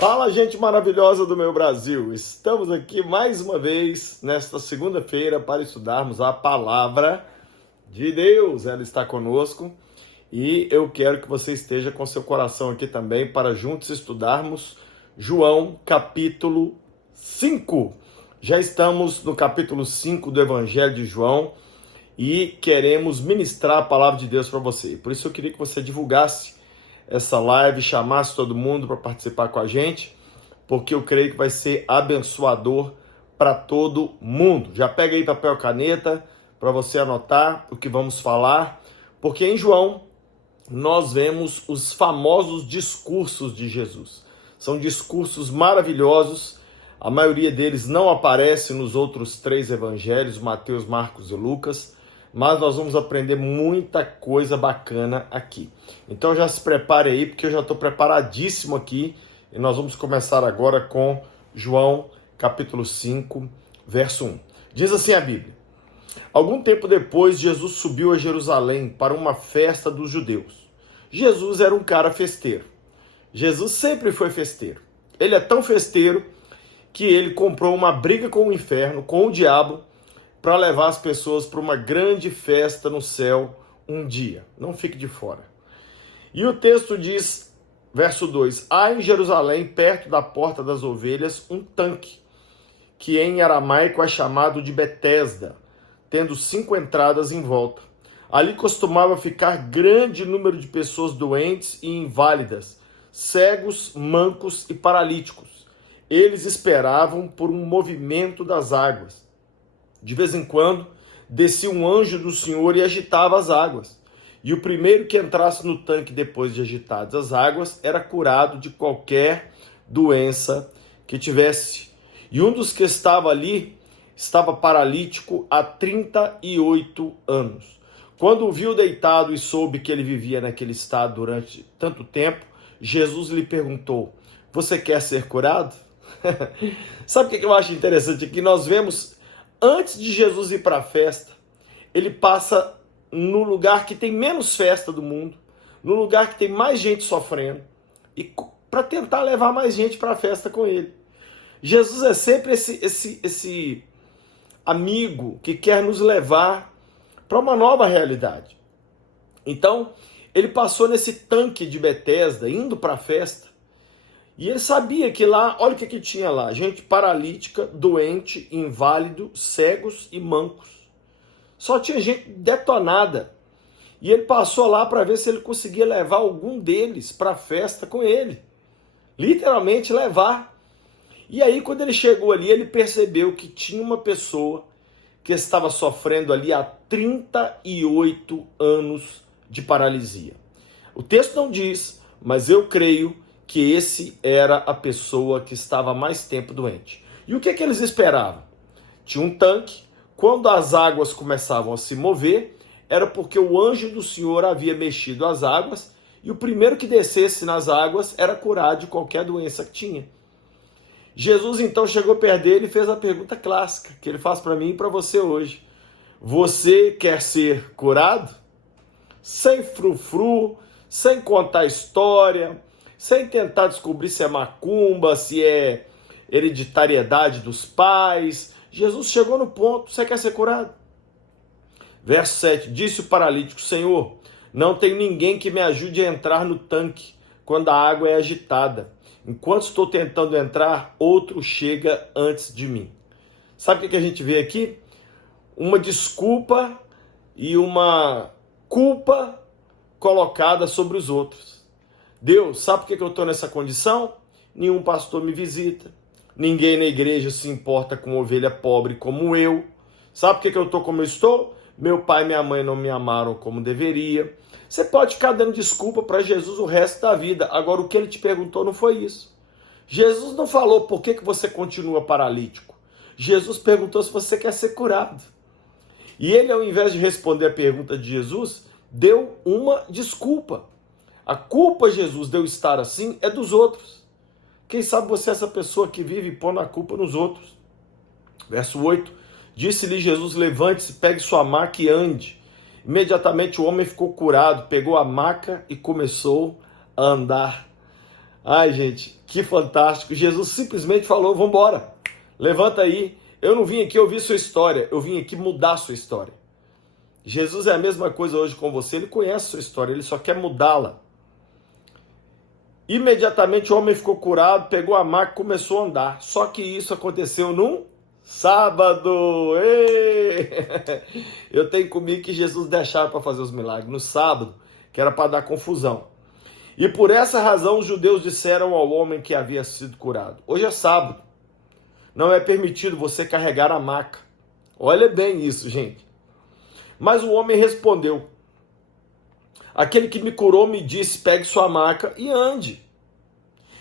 Fala, gente maravilhosa do meu Brasil! Estamos aqui mais uma vez nesta segunda-feira para estudarmos a palavra de Deus. Ela está conosco e eu quero que você esteja com seu coração aqui também para juntos estudarmos João capítulo 5. Já estamos no capítulo 5 do Evangelho de João e queremos ministrar a palavra de Deus para você. Por isso eu queria que você divulgasse essa live, chamasse todo mundo para participar com a gente, porque eu creio que vai ser abençoador para todo mundo. Já pega aí papel e caneta para você anotar o que vamos falar, porque em João nós vemos os famosos discursos de Jesus. São discursos maravilhosos, a maioria deles não aparece nos outros três evangelhos, Mateus, Marcos e Lucas, mas nós vamos aprender muita coisa bacana aqui. Então já se prepare aí, porque eu já estou preparadíssimo aqui, e nós vamos começar agora com João capítulo 5, verso 1. Diz assim a Bíblia: Algum tempo depois, Jesus subiu a Jerusalém para uma festa dos judeus. Jesus era um cara festeiro. Jesus sempre foi festeiro. Ele é tão festeiro que ele comprou uma briga com o inferno, com o diabo, para levar as pessoas para uma grande festa no céu um dia. Não fique de fora. E o texto diz, verso 2, há em Jerusalém, perto da porta das ovelhas, um tanque, que em aramaico é chamado de Betesda, tendo 5 entradas em volta. Ali costumava ficar grande número de pessoas doentes e inválidas, cegos, mancos e paralíticos. Eles esperavam por um movimento das águas. De vez em quando, descia um anjo do Senhor e agitava as águas. E o primeiro que entrasse no tanque depois de agitadas as águas era curado de qualquer doença que tivesse. E um dos que estava ali estava paralítico há 38 anos. Quando o viu deitado e soube que ele vivia naquele estado durante tanto tempo, Jesus lhe perguntou: você quer ser curado? Sabe o que eu acho interessante aqui? Nós vemos, antes de Jesus ir para a festa, ele passa no lugar que tem menos festa do mundo, no lugar que tem mais gente sofrendo, e para tentar levar mais gente para a festa com ele. Jesus é sempre esse amigo que quer nos levar para uma nova realidade. Então, ele passou nesse tanque de Betesda, indo para a festa, e ele sabia que lá, olha o que tinha lá, gente paralítica, doente, inválido, cegos e mancos. Só tinha gente detonada. E ele passou lá para ver se ele conseguia levar algum deles para a festa com ele. Literalmente levar. E aí quando ele chegou ali, ele percebeu que tinha uma pessoa que estava sofrendo ali há 38 anos de paralisia. O texto não diz, mas eu creio que esse era a pessoa que estava há mais tempo doente. E o que eles esperavam? Tinha um tanque, quando as águas começavam a se mover, era porque o anjo do Senhor havia mexido as águas, e o primeiro que descesse nas águas era curado de qualquer doença que tinha. Jesus então chegou perto dele e fez a pergunta clássica, que ele faz para mim e para você hoje. Você quer ser curado? Sem frufru, sem contar história, sem tentar descobrir se é macumba, se é hereditariedade dos pais. Jesus chegou no ponto: você quer ser curado? Verso 7, disse o paralítico: Senhor, não tem ninguém que me ajude a entrar no tanque quando a água é agitada. Enquanto estou tentando entrar, outro chega antes de mim. Sabe o que a gente vê aqui? Uma desculpa e uma culpa colocada sobre os outros. Deus, sabe por que eu estou nessa condição? Nenhum pastor me visita. Ninguém na igreja se importa com ovelha pobre como eu. Sabe por que eu estou como eu estou? Meu pai e minha mãe não me amaram como deveria. Você pode ficar dando desculpa para Jesus o resto da vida. Agora, o que ele te perguntou não foi isso. Jesus não falou por que você continua paralítico. Jesus perguntou se você quer ser curado. E ele, ao invés de responder a pergunta de Jesus, deu uma desculpa. A culpa, Jesus, de eu estar assim é dos outros. Quem sabe você é essa pessoa que vive pondo a culpa nos outros. Verso 8, disse-lhe Jesus: levante-se, pegue sua maca e ande. Imediatamente o homem ficou curado, pegou a maca e começou a andar. Ai, gente, que fantástico. Jesus simplesmente falou, vamos embora. Levanta aí. Eu não vim aqui ouvir sua história, eu vim aqui mudar sua história. Jesus é a mesma coisa hoje com você, ele conhece sua história, ele só quer mudá-la. Imediatamente o homem ficou curado, pegou a maca e começou a andar. Só que isso aconteceu num sábado. Ei! Eu tenho comigo que Jesus deixava para fazer os milagres no sábado, que era para dar confusão. E por essa razão os judeus disseram ao homem que havia sido curado: hoje é sábado, não é permitido você carregar a maca. Olha bem isso, gente. Mas o homem respondeu: aquele que me curou me disse, pegue sua maca e ande.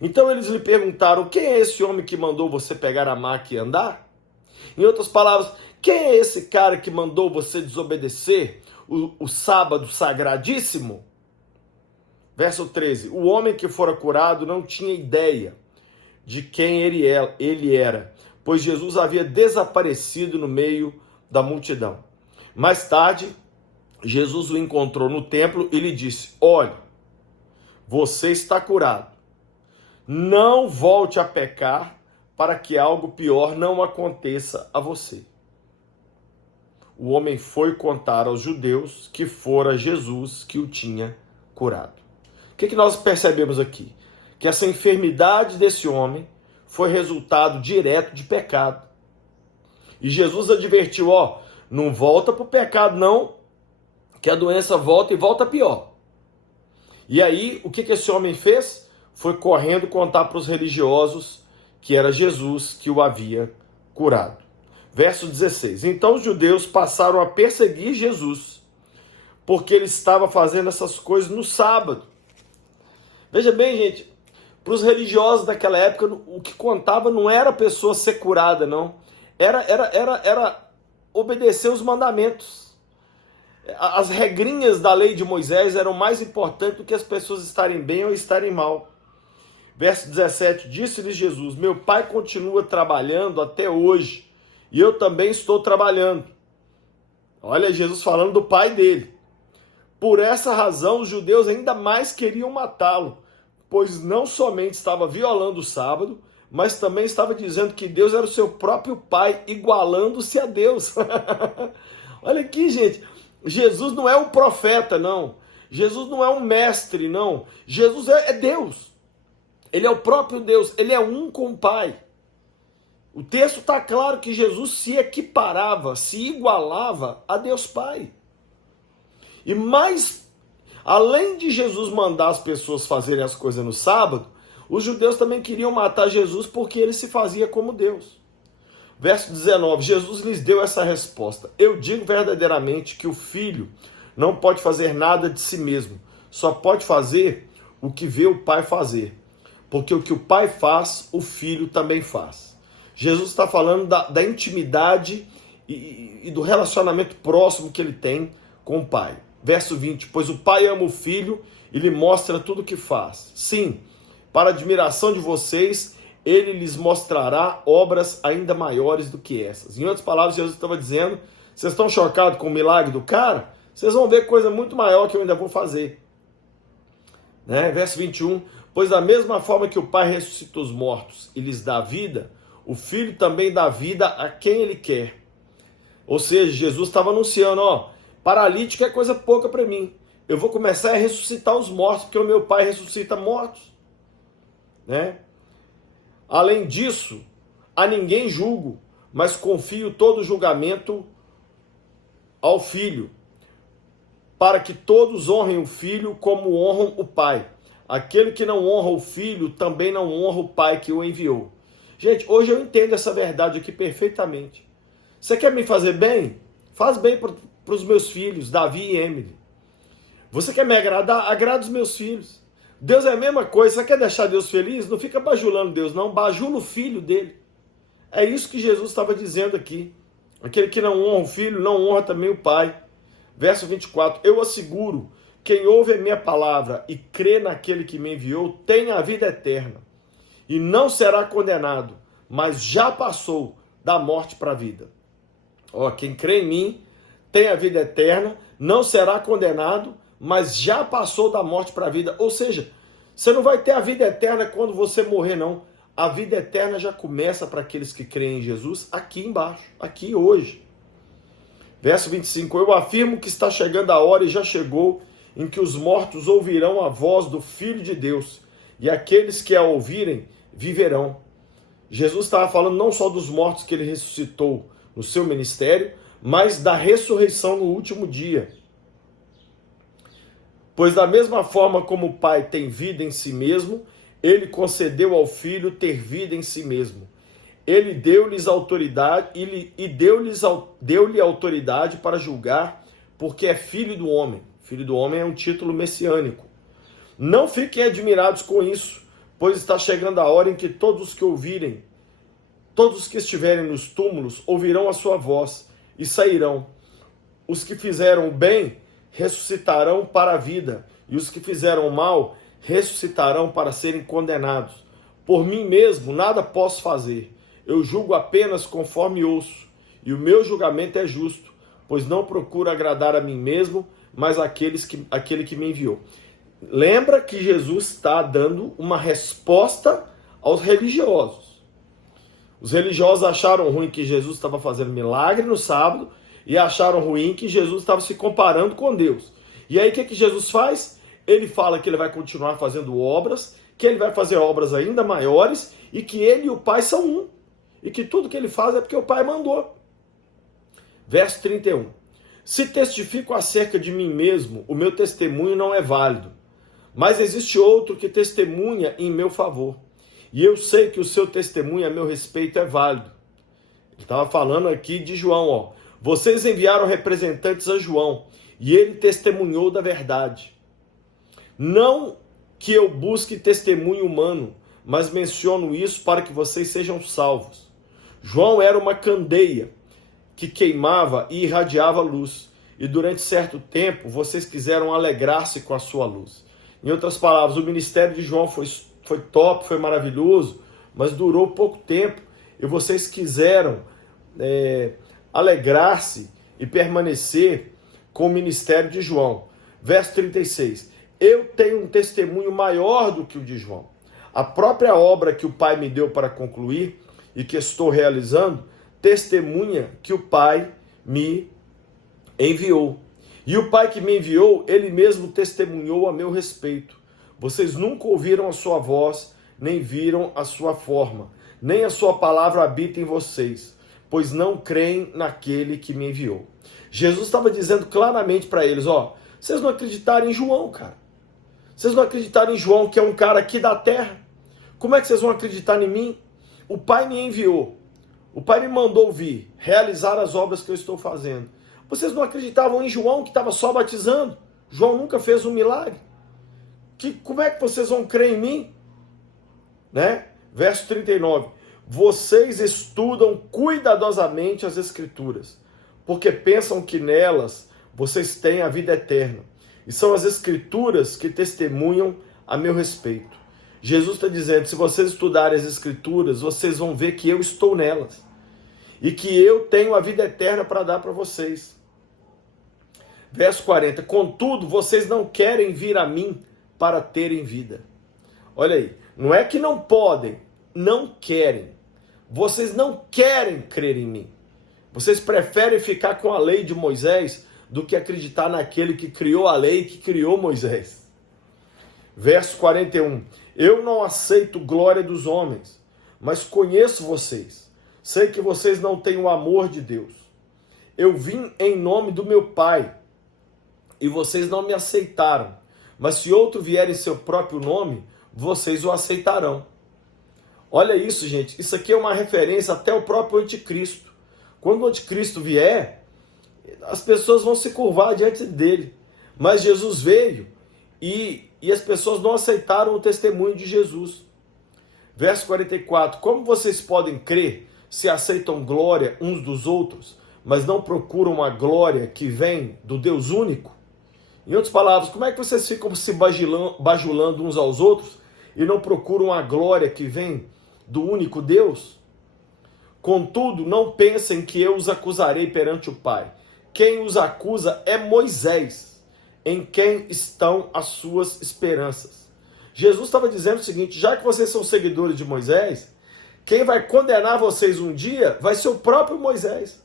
Então eles lhe perguntaram: quem é esse homem que mandou você pegar a maca e andar? Em outras palavras, quem é esse cara que mandou você desobedecer o sábado sagradíssimo? Verso 13, o homem que fora curado não tinha ideia de quem ele era, pois Jesus havia desaparecido no meio da multidão. Mais tarde, Jesus o encontrou no templo e lhe disse: olha, você está curado. Não volte a pecar para que algo pior não aconteça a você. O homem foi contar aos judeus que fora Jesus que o tinha curado. O que nós percebemos aqui? Que essa enfermidade desse homem foi resultado direto de pecado. E Jesus advertiu: ó, não volta para o pecado não, que a doença volta e volta pior. E aí, o que esse homem fez? Foi correndo contar para os religiosos que era Jesus que o havia curado. Verso 16. Então os judeus passaram a perseguir Jesus, porque ele estava fazendo essas coisas no sábado. Veja bem, gente, para os religiosos daquela época, o que contava não era a pessoa ser curada, não. Era obedecer os mandamentos. As regrinhas da lei de Moisés eram mais importantes do que as pessoas estarem bem ou estarem mal. Verso 17, disse-lhes Jesus: meu pai continua trabalhando até hoje, e eu também estou trabalhando. Olha Jesus falando do pai dele. Por essa razão, os judeus ainda mais queriam matá-lo, pois não somente estava violando o sábado, mas também estava dizendo que Deus era o seu próprio pai, igualando-se a Deus. Olha aqui, gente, Jesus não é um profeta, não. Jesus não é um mestre, não. Jesus é Deus. Ele é o próprio Deus, ele é um com o Pai. O texto está claro que Jesus se equiparava, se igualava a Deus Pai. E mais, além de Jesus mandar as pessoas fazerem as coisas no sábado, os judeus também queriam matar Jesus porque ele se fazia como Deus. Verso 19, Jesus lhes deu essa resposta: eu digo verdadeiramente que o filho não pode fazer nada de si mesmo, só pode fazer o que vê o Pai fazer. Porque o que o pai faz, o filho também faz. Jesus está falando da intimidade e do relacionamento próximo que ele tem com o pai. Verso 20, pois o pai ama o filho e lhe mostra tudo o que faz. Sim, para a admiração de vocês, ele lhes mostrará obras ainda maiores do que essas. Em outras palavras, Jesus estava dizendo: vocês estão chocados com o milagre do cara? Vocês vão ver coisa muito maior que eu ainda vou fazer. Verso 21, pois da mesma forma que o Pai ressuscita os mortos e lhes dá vida, o Filho também dá vida a quem ele quer. Ou seja, Jesus estava anunciando: ó, paralítico é coisa pouca para mim. Eu vou começar a ressuscitar os mortos, porque o meu Pai ressuscita mortos. Além disso, a ninguém julgo, mas confio todo o julgamento ao Filho, para que todos honrem o Filho como honram o Pai. Aquele que não honra o Filho também não honra o Pai que o enviou. Gente, hoje eu entendo essa verdade aqui perfeitamente. Você quer me fazer bem? Faz bem para os meus filhos, Davi e Emily. Você quer me agradar? Agrada os meus filhos. Deus é a mesma coisa. Você quer deixar Deus feliz? Não fica bajulando Deus, não. Bajula o filho dele. É isso que Jesus estava dizendo aqui. Aquele que não honra o Filho, não honra também o Pai. Verso 24, eu asseguro, quem ouve a minha palavra e crê naquele que me enviou, tem a vida eterna, e não será condenado, mas já passou da morte para a vida. Quem crê em mim tem a vida eterna, não será condenado, mas já passou da morte para a vida. Ou seja, Você não vai ter a vida eterna quando você morrer, não. A vida eterna já começa para aqueles que creem em Jesus aqui embaixo, aqui hoje. Verso 25, eu afirmo que está chegando a hora e já chegou em que os mortos ouvirão a voz do Filho de Deus e aqueles que a ouvirem viverão. Jesus estava falando não só dos mortos que ele ressuscitou no seu ministério, mas da ressurreição no último dia. Pois da mesma forma como o Pai tem vida em si mesmo, ele concedeu ao Filho ter vida em si mesmo. Ele deu-lhes autoridade e deu-lhe autoridade para julgar, porque é filho do homem. Filho do homem é um título messiânico. Não fiquem admirados com isso, pois está chegando a hora em que todos os que ouvirem, todos os que estiverem nos túmulos, ouvirão a sua voz e sairão. Os que fizeram o bem ressuscitarão para a vida, e os que fizeram o mal ressuscitarão para serem condenados. Por mim mesmo nada posso fazer. Eu julgo apenas conforme ouço, e o meu julgamento é justo, pois não procuro agradar a mim mesmo, mas aquele que me enviou. Lembra que Jesus está dando uma resposta aos religiosos. Os religiosos acharam ruim que Jesus estava fazendo milagre no sábado e acharam ruim que Jesus estava se comparando com Deus. E aí o que Jesus faz? Ele fala que ele vai continuar fazendo obras, que ele vai fazer obras ainda maiores e que ele e o Pai são um. E que tudo que ele faz é porque o Pai mandou. Verso 31. Se testifico acerca de mim mesmo, o meu testemunho não é válido. Mas existe outro que testemunha em meu favor. E eu sei que o seu testemunho a meu respeito é válido. Ele estava falando aqui de João, ó. Vocês enviaram representantes a João, e ele testemunhou da verdade. Não que eu busque testemunho humano, mas menciono isso para que vocês sejam salvos. João era uma candeia que queimava e irradiava luz, e durante certo tempo vocês quiseram alegrar-se com a sua luz. Em outras palavras, o ministério de João foi top, foi maravilhoso, mas durou pouco tempo, e vocês quiseram alegrar-se e permanecer com o ministério de João. Verso 36. Eu tenho um testemunho maior do que o de João. A própria obra que o Pai me deu para concluir e que estou realizando, testemunha que o Pai me enviou. E o Pai que me enviou, ele mesmo testemunhou a meu respeito. Vocês nunca ouviram a sua voz, nem viram a sua forma, nem a sua palavra habita em vocês, pois não creem naquele que me enviou. Jesus estava dizendo claramente para eles, ó, vocês não acreditaram em João, cara. Vocês não acreditaram em João, que é um cara aqui da terra. Como é que vocês vão acreditar em mim? O Pai me enviou. O Pai me mandou vir, realizar as obras que eu estou fazendo. Vocês não acreditavam em João, que estava só batizando? João nunca fez um milagre. Como é que vocês vão crer em mim? Né? Verso 39. Vocês estudam cuidadosamente as Escrituras, porque pensam que nelas vocês têm a vida eterna. E são as Escrituras que testemunham a meu respeito. Jesus está dizendo, se vocês estudarem as Escrituras, vocês vão ver que eu estou nelas. E que eu tenho a vida eterna para dar para vocês. Verso 40. Contudo, vocês não querem vir a mim para terem vida. Olha aí. Não é que não podem, não querem. Vocês não querem crer em mim. Vocês preferem ficar com a lei de Moisés do que acreditar naquele que criou a lei e que criou Moisés. Verso 41. Eu não aceito glória dos homens, mas conheço vocês. Sei que vocês não têm o amor de Deus. Eu vim em nome do meu Pai, e vocês não me aceitaram. Mas se outro vier em seu próprio nome, vocês o aceitarão. Olha isso, gente. Isso aqui é uma referência até ao próprio anticristo. Quando o anticristo vier, as pessoas vão se curvar diante dele. Mas Jesus veio e as pessoas não aceitaram o testemunho de Jesus. Verso 44. Como vocês podem crer se aceitam glória uns dos outros, mas não procuram a glória que vem do Deus único? Em outras palavras, como é que vocês ficam se bajulando uns aos outros e não procuram a glória que vem do único Deus? Contudo, não pensem que eu os acusarei perante o Pai. Quem os acusa é Moisés, em quem estão as suas esperanças. Jesus estava dizendo o seguinte: já que vocês são seguidores de Moisés, quem vai condenar vocês um dia vai ser o próprio Moisés.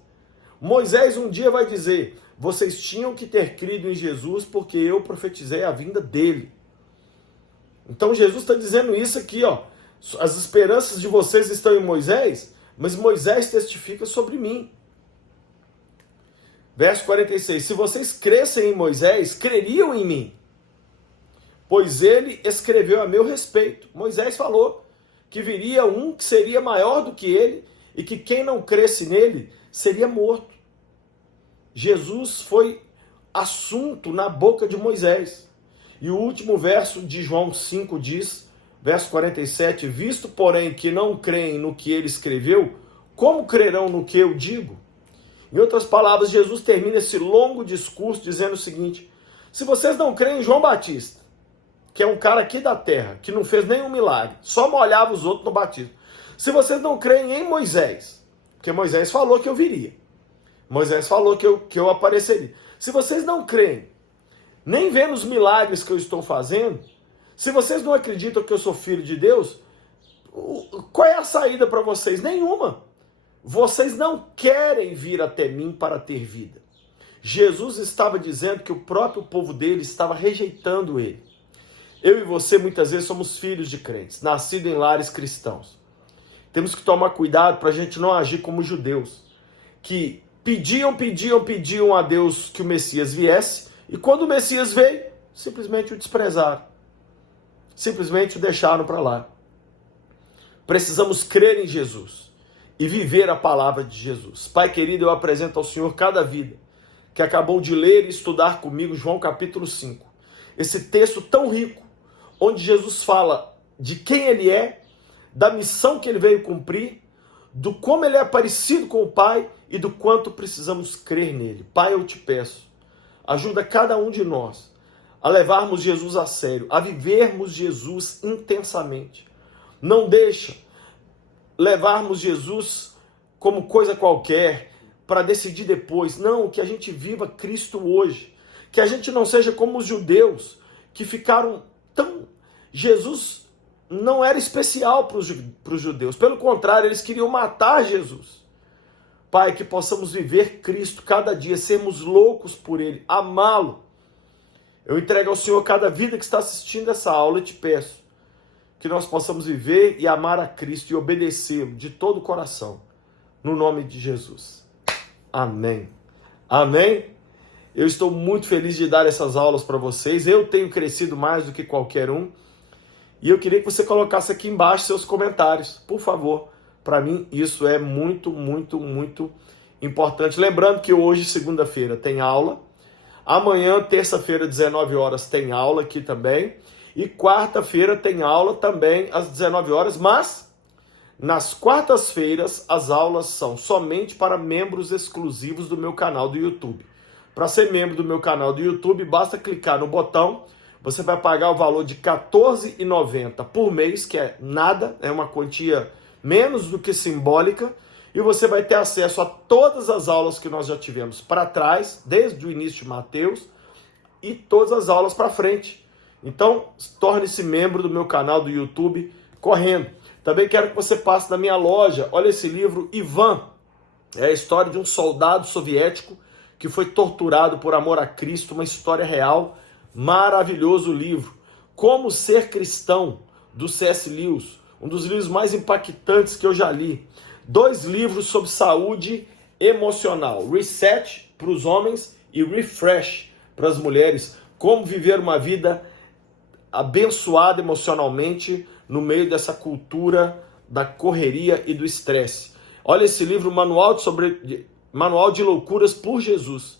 Moisés um dia vai dizer: vocês tinham que ter crido em Jesus porque eu profetizei a vinda dele. Então Jesus está dizendo isso aqui, ó. As esperanças de vocês estão em Moisés, mas Moisés testifica sobre mim. Verso 46, se vocês crescem em Moisés, creriam em mim, pois ele escreveu a meu respeito. Moisés falou que viria um que seria maior do que ele e que quem não cresce nele seria morto. Jesus foi assunto na boca de Moisés. E o último verso de João 5 diz, verso 47, visto porém que não creem no que ele escreveu, como crerão no que eu digo? Em outras palavras, Jesus termina esse longo discurso dizendo o seguinte: se vocês não creem em João Batista, que é um cara aqui da terra, que não fez nenhum milagre, só molhava os outros no batismo. Se vocês não creem em Moisés, porque Moisés falou que eu viria, Moisés falou que eu apareceria. Se vocês não creem, nem vendo os milagres que eu estou fazendo, se vocês não acreditam que eu sou filho de Deus, qual é a saída para vocês? Nenhuma. Vocês não querem vir até mim para ter vida. Jesus estava dizendo que o próprio povo dele estava rejeitando ele. Eu e você muitas vezes somos filhos de crentes, nascidos em lares cristãos. Temos que tomar cuidado para a gente não agir como judeus, que pediam a Deus que o Messias viesse, e quando o Messias veio, simplesmente o desprezaram. Simplesmente o deixaram para lá. Precisamos crer em Jesus e viver a palavra de Jesus. Pai querido, eu apresento ao Senhor cada vida que acabou de ler e estudar comigo João capítulo 5. Esse texto tão rico, onde Jesus fala de quem ele é, da missão que ele veio cumprir, do como ele é parecido com o Pai e do quanto precisamos crer nele. Pai, eu te peço, ajuda cada um de nós a levarmos Jesus a sério, a vivermos Jesus intensamente. Não deixa levarmos Jesus como coisa qualquer para decidir depois. Não, que a gente viva Cristo hoje. Que a gente não seja como os judeus que ficaram tão... Jesus não era especial para os judeus. Pelo contrário, eles queriam matar Jesus. Pai, que possamos viver Cristo cada dia, sermos loucos por Ele, amá-lo. Eu entrego ao Senhor cada vida que está assistindo essa aula e te peço que nós possamos viver e amar a Cristo e obedecê-lo de todo o coração. No nome de Jesus. Amém. Amém. Eu estou muito feliz de dar essas aulas para vocês. Eu tenho crescido mais do que qualquer um. E eu queria que você colocasse aqui embaixo seus comentários, por favor. Para mim, isso é muito, muito, muito importante. Lembrando que hoje, segunda-feira, tem aula. Amanhã, terça-feira, 19 horas, tem aula aqui também. E quarta-feira tem aula também às 19 horas, mas nas quartas-feiras as aulas são somente para membros exclusivos do meu canal do YouTube. Para ser membro do meu canal do YouTube, basta clicar no botão. Você vai pagar o valor de R$ 14,90 por mês, que é nada, é uma quantia menos do que simbólica, e você vai ter acesso a todas as aulas que nós já tivemos para trás, desde o início de Mateus, e todas as aulas para frente. Então, torne-se membro do meu canal do YouTube correndo. Também quero que você passe na minha loja. Olha esse livro, Ivan. É a história de um soldado soviético que foi torturado por amor a Cristo, uma história real. Maravilhoso livro. Como Ser Cristão, do C.S. Lewis. Um dos livros mais impactantes que eu já li. 2 livros sobre saúde emocional. Reset para os homens e Refresh para as mulheres. Como viver uma vida abençoada emocionalmente no meio dessa cultura da correria e do estresse. Olha esse livro, Manual de Loucuras por Jesus.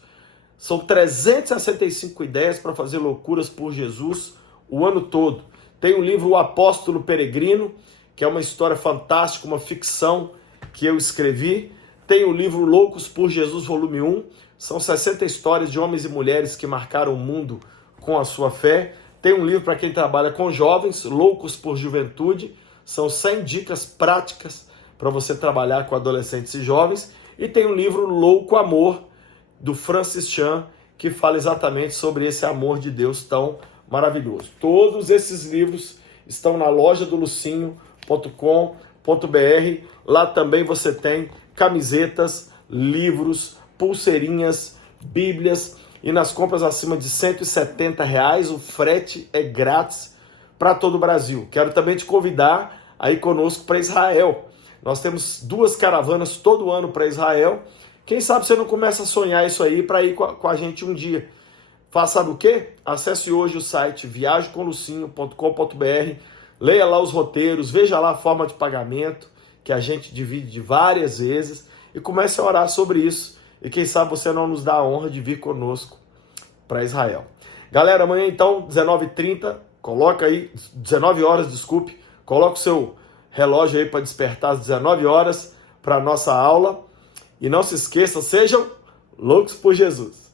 São 365 ideias para fazer loucuras por Jesus o ano todo. Tem o livro O Apóstolo Peregrino, que é uma história fantástica, uma ficção que eu escrevi. Tem o livro Loucos por Jesus, volume 1. São 60 histórias de homens e mulheres que marcaram o mundo com a sua fé. Tem um livro para quem trabalha com jovens, Loucos por Juventude. São 100 dicas práticas para você trabalhar com adolescentes e jovens. E tem um livro Louco Amor, do Francis Chan, que fala exatamente sobre esse amor de Deus tão maravilhoso. Todos esses livros estão na loja do lucinho.com.br. Lá também você tem camisetas, livros, pulseirinhas, bíblias, e nas compras acima de R$170, o frete é grátis para todo o Brasil. Quero também te convidar a ir conosco para Israel. Nós temos 2 caravanas todo ano para Israel. Quem sabe você não começa a sonhar isso aí para ir com a gente um dia. Faça o quê? Acesse hoje o site viajecomlucinho.com.br, leia lá os roteiros, veja lá a forma de pagamento, que a gente divide de várias vezes, e comece a orar sobre isso. E quem sabe você não nos dá a honra de vir conosco para Israel. Galera, amanhã então, 19h30, coloca aí, 19 horas, desculpe, coloca o seu relógio aí para despertar às 19 horas para a nossa aula. E não se esqueça, sejam loucos por Jesus.